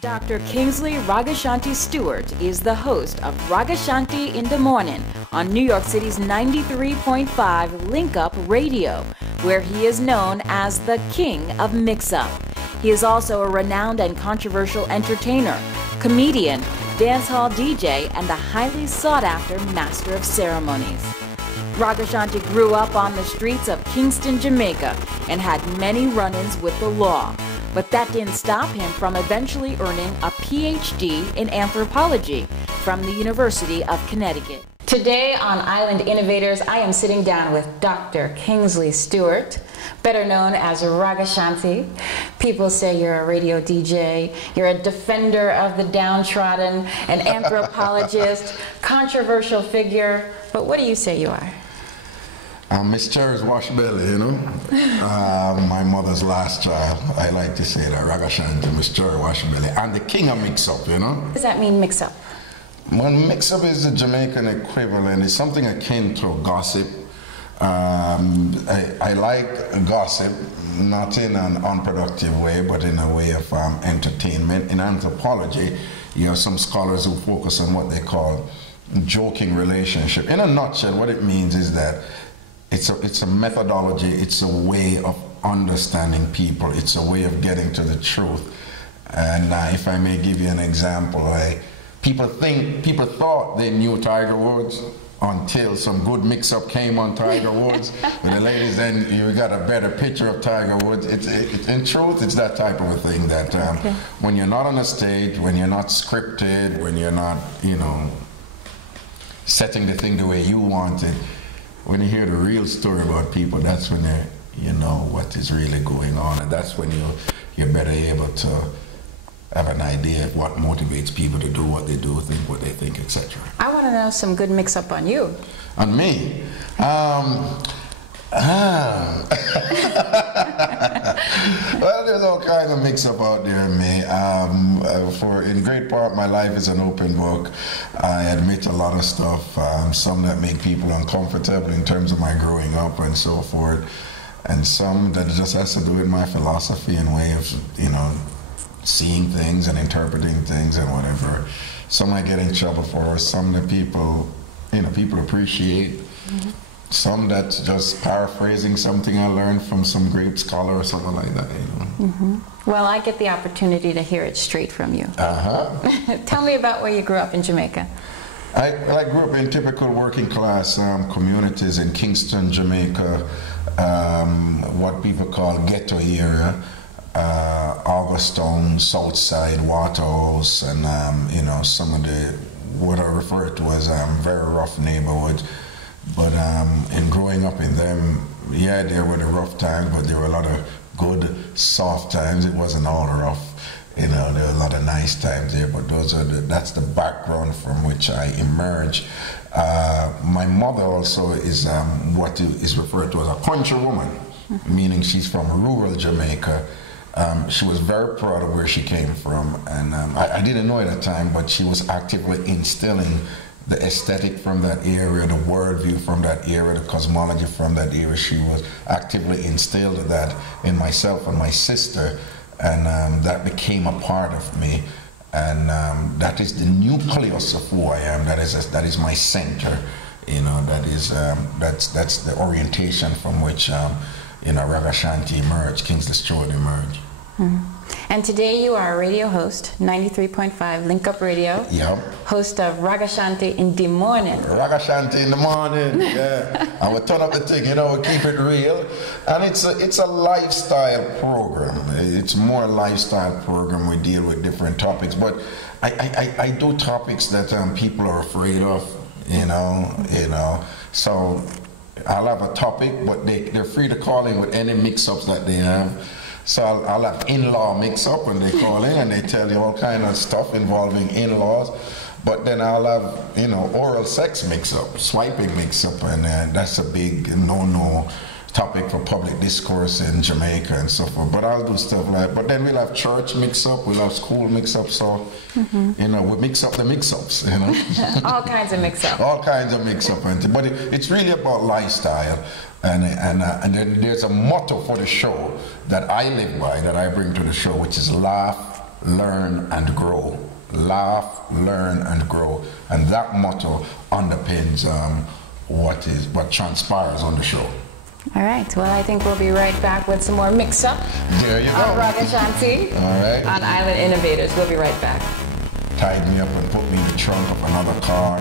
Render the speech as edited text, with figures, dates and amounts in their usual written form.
Dr. Kingsley Ragashanti Stewart is the host of Ragashanti in the Morning on New York City's 93.5 Link Up Radio, where he is known as the King of Mix-Up. He is also a renowned and controversial entertainer, comedian, dancehall DJ, and the highly sought-after master of ceremonies. Ragashanti grew up on the streets of Kingston, Jamaica, and had many run-ins with the law. But that didn't stop him from eventually earning a PhD in anthropology from the University of Connecticut. Today on Island Innovators, I am sitting down with Dr. Kingsley Stewart, better known as Ragashanti. People say you're a radio DJ, you're a defender of the downtrodden, an anthropologist, controversial figure, but what do you say you are? Miss Cherry's wash belly, you know. My mother's last child. I like to say that, Ragashanti, Miss Cherry wash belly. And the king of mix-up, you know. What does that mean, mix-up? Well, mix-up is the Jamaican equivalent. It's something akin to gossip. I like gossip, not in an unproductive way, but in a way of entertainment. In anthropology, you have some scholars who focus on what they call joking relationship. In a nutshell, what it means is that it's a methodology, it's a way of understanding people, it's a way of getting to the truth. And if I may give you an example, people thought they knew Tiger Woods until some good mix-up came on Tiger Woods. With the ladies, then you got a better picture of Tiger Woods. In truth, it's that type of a thing that when you're not on a stage, when you're not scripted, when you're not, you know, setting the thing the way you want it, when you hear the real story about people, that's when you know what is really going on, and that's when you're better able to have an idea of what motivates people to do what they do, think what they think, etc. I want to know some good mix-up on you. On me? Well, there's all kinds of mix-up out there in me. In great part, my life is an open book. I admit a lot of stuff, some that make people uncomfortable in terms of my growing up and so forth, and some that just has to do with my philosophy and way of, you know, seeing things and interpreting things and whatever. Some I get in trouble for, some that people appreciate. Mm-hmm. Some that's just paraphrasing something I learned from some great scholar or something like that, you know. Mm-hmm. Well, I get the opportunity to hear it straight from you. Tell me about where you grew up in Jamaica. I grew up in typical working class communities in Kingston, Jamaica, what people call ghetto area, Augusttown, Southside, Waterhouse, and you know, some of the what I refer to as very rough neighborhoods. But in growing up in them, yeah, there were the rough times, but there were a lot of good, soft times. It wasn't all rough, you know. There were a lot of nice times there, but that's the background from which I emerged. My mother also is what is referred to as a country woman, mm-hmm. meaning she's from rural Jamaica. She was very proud of where she came from, and I didn't know at the time, but she was actively instilling the aesthetic from that area, the worldview from that area, the cosmology from that area. She was actively instilled that in myself and my sister, and that became a part of me. And that is the nucleus of who I am. That is my center. You know, that's the orientation from which you know, Ragashanti emerged, Kingsley Stewart emerged. Mm-hmm. And today you are a radio host, 93.5 Link Up Radio. Yep. Host of Ragashanti in the Morning. Ragashanti in the Morning, yeah. I would turn up the thing, you know, we keep it real. And it's a lifestyle program. It's more a lifestyle program. We deal with different topics. But I do topics that people are afraid of, you know. So I'll have a topic, but they're free to call in with any mix-ups that they have. So I'll have in-law mix-up when they call in and they tell you all kind of stuff involving in-laws. But then I'll have, you know, oral sex mix-up, swiping mix-up, and that's a big no-no topic for public discourse in Jamaica and so forth. But I'll do stuff like, but then we'll have church mix-up, we'll have school mix-up, so, mm-hmm. you know, we mix up the mix-ups, you know. All kinds of mix-up. All kinds of mix-up. But it's really about lifestyle. And then there's a motto for the show that I live by, that I bring to the show, which is laugh, learn and grow. Laugh, learn and grow. And that motto underpins what transpires on the show. All right, well, I think we'll be right back with some more mix-up There you go. on Ragashanti All right. on Island Innovators. We'll be right back. Tied me up and put me in the trunk of another car.